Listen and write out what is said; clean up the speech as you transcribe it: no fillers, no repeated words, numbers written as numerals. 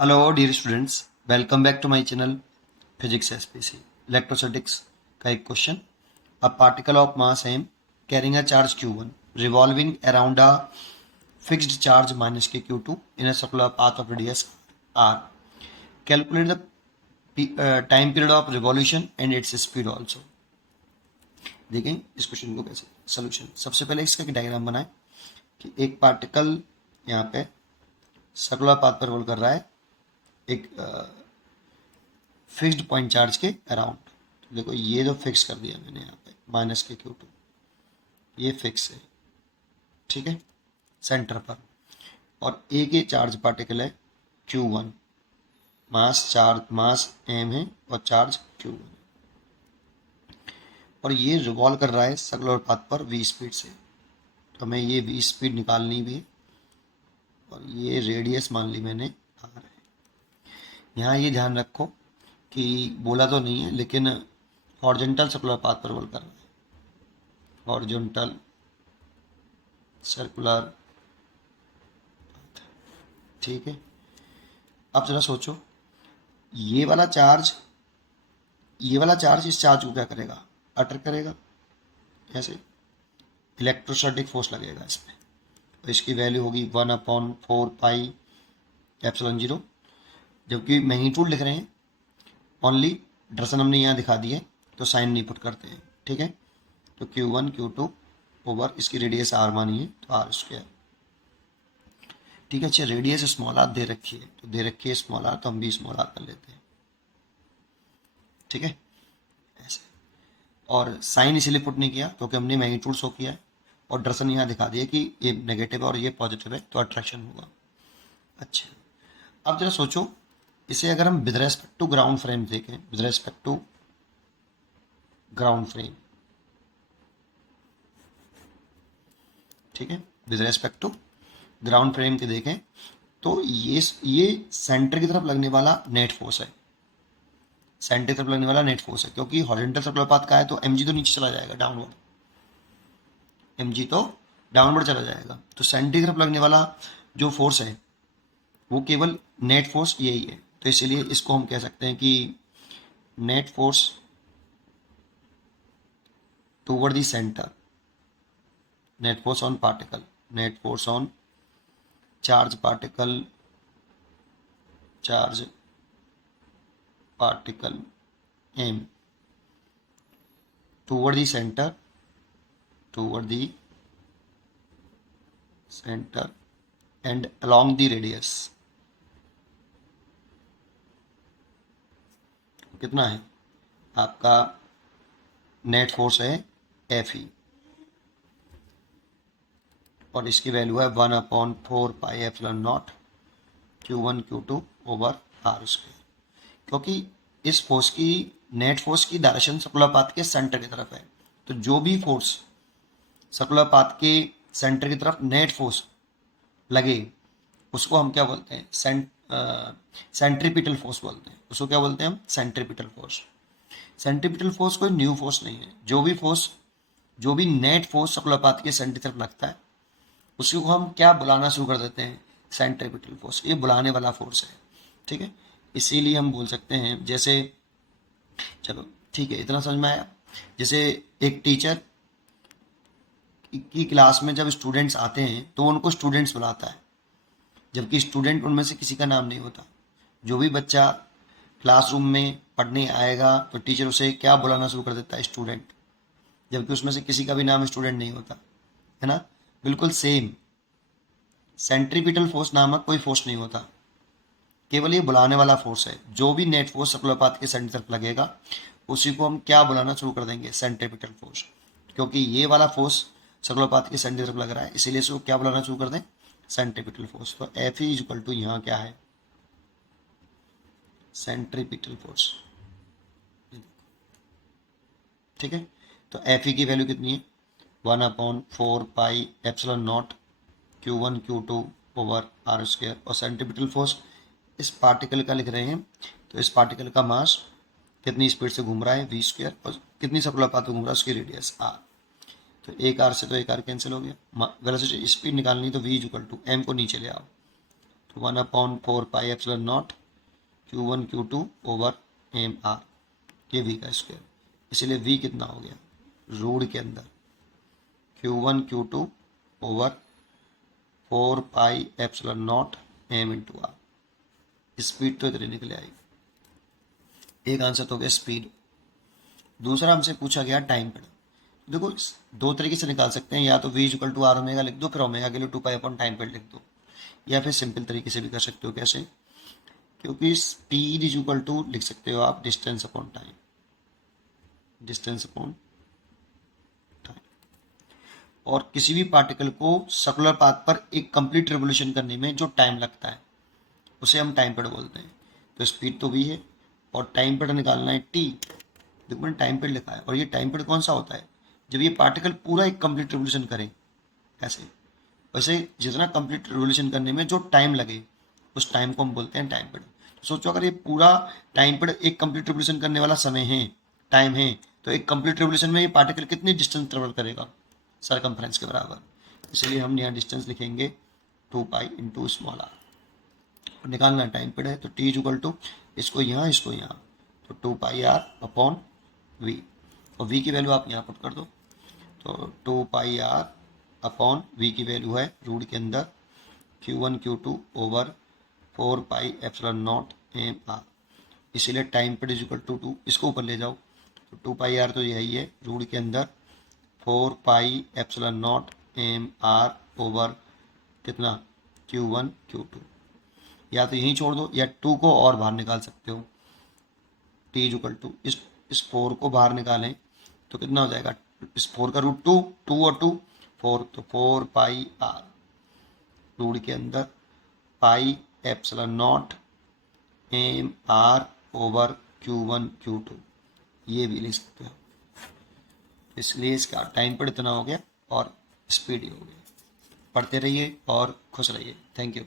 Hello dear students, welcome back to my channel physics SPC. Electrostatics का एक question. A particle of mass m carrying a charge q1 revolving around a fixed charge minus के q2 in a circular path of radius r। Calculate the time period of revolution and its speed also. देखें इस question को कैसे solution. सबसे पहले इसका एक diagram बनाएं कि एक पार्टिकल यहाँ पे सर्कुलर पाथ पर रोल कर रहा है एक फिक्स्ड पॉइंट चार्ज के अराउंड। तो देखो ये जो फिक्स कर दिया मैंने यहाँ पे माइनस के Q2, ये फिक्स है, ठीक है, सेंटर पर। और एक ये चार्ज पार्टिकल है Q1, मास m है और चार्ज Q1 है, और ये रिवॉल्व कर रहा है सर्कुलर पाथ पर v स्पीड से। तो हमें ये v स्पीड निकालनी भी है, और ये रेडियस मान ली मैंने r है। यहाँ ये ध्यान रखो कि बोला तो नहीं है लेकिन हॉरिजॉन्टल सर्कुलर पाथ पर रोल कर रहा है, हॉरिजॉन्टल सर्कुलर, ठीक है। अब जरा सोचो, ये वाला चार्ज इस चार्ज को क्या करेगा, अट्रैक्ट करेगा, ऐसे इलेक्ट्रोस्टैटिक फोर्स लगेगा इसमें। तो इसकी वैल्यू होगी 1/4πε0। जबकि मैग्नीट्यूड लिख रहे हैं ओनली, डायरेक्शन हमने यहाँ दिखा दी है तो साइन नहीं पुट करते हैं, ठीक है। तो Q1 Q2 ओवर इसकी रेडियस r मानी है तो r², ठीक है। अच्छा, रेडियस स्मॉल आर दे रखी है, तो दे रखी है स्मॉल आर, तो हम भी स्मॉल आर कर लेते हैं, ठीक है, ऐसे। और साइन इसीलिए पुट नहीं किया क्योंकि हमने मैग्नीट्यूड शो किया है और डायरेक्शन यहाँ दिखा दिया कि ये नेगेटिव है और ये पॉजिटिव है, तो अट्रैक्शन होगा। अच्छा, अब जरा सोचो, इसे अगर हम with respect to ground frame देखें, with respect to ground frame, ठीक है, with respect to ground frame के देखें तो ये सेंटर की तरफ लगने वाला नेट फोर्स है, सेंटर की तरफ लगने वाला नेट फोर्स है, क्योंकि हॉरिजॉन्टल सर्कुलर पाथ का है तो mg तो नीचे चला जाएगा, डाउनवर्ड, mg तो डाउनवर्ड चला जाएगा। तो सेंटर की तरफ लगने वाला जो फोर्स है वो केवल नेट फोर्स यही है, तो इसलिए इसको हम कह सकते हैं कि net force toward the centre, net force on particle, net force on charge particle, charge particle m toward the center, toward the center and along the radius। कितना है आपका नेट फोर्स है Fe, और इसकी वैल्यू है 1/4πε0 Q1 Q2 over r², क्योंकि इस force की, नेट फोर्स की डायरेक्शन सर्कुलर पाथ के सेंटर की तरफ है। तो जो भी फोर्स सर्कुलर पाथ के सेंटर की तरफ नेट फोर्स लगे उसको हम क्या बोलते हैं, सेंट्रीपिटल फोर्स बोलते हैं। उसको क्या बोलते हैं हम, सेंट्रीपिटल फोर्स। सेंट्रीपिटल फोर्स कोई न्यू फोर्स नहीं है, जो भी नेट फोर्स सर्कुलर पाथ के सेंटर की तरफ लगता है उसको हम क्या बुलाना शुरू कर देते हैं, सेंट्रीपिटल फोर्स। ये बुलाने वाला फोर्स है, ठीक है। इसीलिए हम बोल सकते हैं, जैसे, चलो ठीक है, इतना समझ में आया। जैसे एक टीचर की क्लास में जब स्टूडेंट्स आते हैं तो उनको स्टूडेंट्स बुलाता है, जबकि स्टूडेंट उनमें से किसी का नाम नहीं होता। जो भी बच्चा क्लासरूम में पढ़ने आएगा तो टीचर उसे क्या बुलाना शुरू कर देता है, स्टूडेंट, जबकि उसमें से किसी का भी नाम स्टूडेंट नहीं होता, है ना। बिल्कुल सेम, सेंट्रीपिटल फोर्स नामक कोई फोर्स नहीं होता, केवल ये बुलाने वाला फोर्स है। जो भी नेट फोर्स सर्कुलर पाथ के सेंटर तरफ लगेगा उसी को हम क्या बुलाना शुरू कर देंगे, सेंट्रीपिटल फोर्स। क्योंकि ये वाला फोर्स सर्कुलर पाथ के सेंटर तरफ लग रहा है, इसीलिए इसको क्या बुलाना शुरू कर दें, सेंट्रीपिटल फोर्स। तो एफ ई इक्वल टू यहाँ क्या है, सेंट्रीपिटल फोर्स, ठीक है। तो एफ ई की वैल्यू कितनी है, 1/4πε0 Q1 Q2 ओवर r²। और सेंट्रीपिटल फोर्स इस पार्टिकल का लिख रहे हैं, तो इस पार्टिकल का मास कितनी स्पीड से घूम रहा है, v², और कितनी सर्कुलर पाथ में घूम रहा है, उसकी रेडियस r। तो एक r से तो एक r कैंसिल हो गया। वेलोसिटी स्पीड निकालनी तो v इक्वल टू m को नीचे ले आओ, तो 1/4πε0 Q1 Q2 over m r, ये v का स्क्वायर। इसलिए v कितना हो गया रूट के अंदर Q1 Q2 over 4πε0 m into r. Speed तो इतनी निकले आई। एक आंसर तो हो गया स्पीड। दूसरा हमसे पूछा गया टाइम पीरियड। देखो दो तरीके से निकाल सकते हैं, या तो v equal to r omega लिख दो, फिर ओमेगा के लिए 2π टाइम पीरियड लिख दो, या फिर सिंपल तरीके से भी कर सकते हो। कैसे? क्योंकि स्पीड इज इक्वल टू लिख सकते हो आप distance upon time, distance upon time. और किसी भी पार्टिकल को सर्कुलर पाथ पर एक कंप्लीट रिवोल्यूशन करने में जो टाइम लगता है उसे हम टाइम पीरियड बोलते हैं। तो स्पीड तो v है और टाइम पीरियड निकालना है t। देखो मैंने टाइम पीरियड लिखा है, और ये टाइम पीरियड कौन सा होता है? जब ये पार्टिकल पूरा एक कंप्लीट रिवोल्यूशन करे। ऐसे वैसे जितना कंप्लीट रिवोल्यूशन करने में जो टाइम लगे उस टाइम को हम बोलते हैं टाइम पीरियड। तो सोचो अगर ये पूरा टाइम पीरियड एक कंप्लीट रिवोल्यूशन करने वाला समय है, टाइम है, तो एक कंप्लीट रिवोल्यूशन में ये पार्टिकल कितनी डिस्टेंस ट्रेवल करेगा? सरकमफ्रेंस के बराबर। इसलिए हम यहाँ डिस्टेंस लिखेंगे 2π इंटू स्मॉल आर। और निकालना टाइम पीरियड है तो t इज इक्वल टू इसको यहाँ, तो 2πr अपॉन v, और v की वैल्यू आप यहाँ पुट कर दो। तो 2πr अपॉन v की वैल्यू है रूट के अंदर Q1 Q2 over 4πε0 m r। इसीलिए time period is equal to 2, इसको ऊपर ले जाओ तो 2πr तो यही है रूट के अंदर 4πε0 m r ओवर कितना Q1 Q2। या तो यहीं छोड़ दो, या 2 को और बाहर निकाल सकते हो। t इज इक्वल टू इस 4 को बाहर निकालें तो कितना हो जाएगा? इस 4 का रूट 2 और 2 4, तो 4πr रूट के अंदर πε0 m r over Q1 Q2, ये भी लिख सकते हो। इसलिए इसका टाइम पीरियड इतना हो गया और स्पीड ही हो गया। पढ़ते रहिए और खुश रहिए। Thank you.